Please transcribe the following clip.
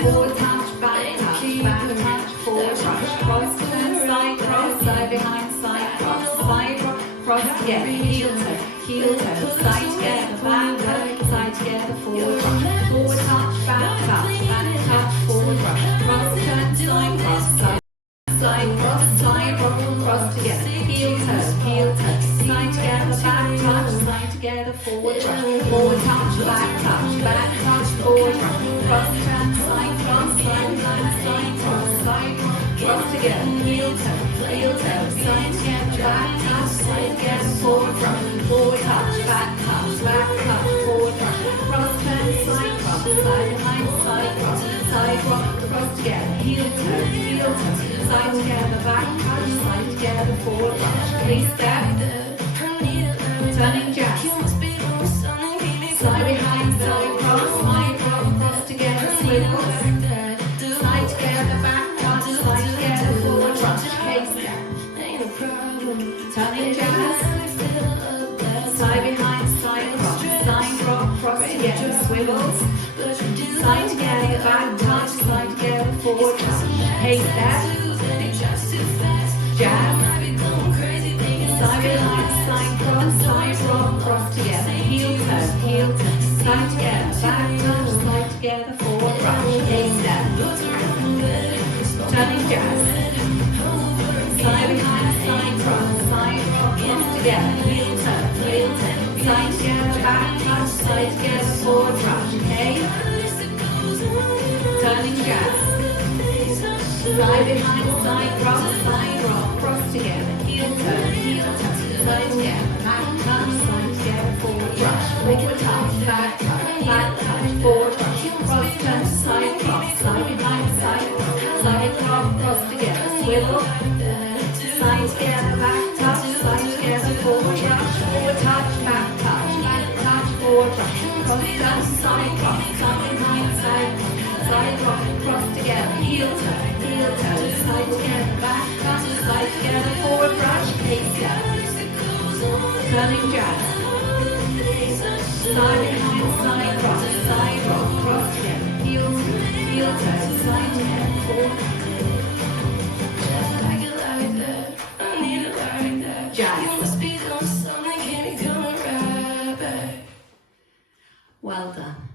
forward touch, back touch, forward touch, cross turn, side cross, side behind, side cross, side cross together, heel toe, side together, back side together, forward touch, back touch, forward touch, cross turn, side cross, side cross together, heel toe, side together, back touch, side together, forward touch, back touch, forward touch, cross turn, side cross, side cross, cross together, heel toe, side together, back touch, side together, forward touch, back touch, forward touch, cross turn, side cross, side behind, side cross together, heel toe, side together, back touch, side together, forward touch, please step, turning jazz, side behind, side cross together, swivel, side together, back touch, side together, forward touch, case step, turning jazz, side behind, side cross together, swivels, side together, back touch, side together, forward touch, case step, jazz, side behind, side cross together, heel toe, side together, back touch, side together, forward touch, case step, turning jazz, side behind, side cross together, heel toe, side together, back touch, side together, forward touch, okay? Turning jazz, side behind, side cross together, heel toe, side together, back touch, side together, forward touch, back touch, forward touch, cross turn, side cross, side behind, side cross together, swivel, side together, back touch, side together, forward touch, back touch, forward touch, cross turn, side cross, side behind, side cross together, heel toe, side together, back touch, side together, forward brush, case step, turning jazz, side behind, side cross together, heel toe, side together, forward, jazz. Well done.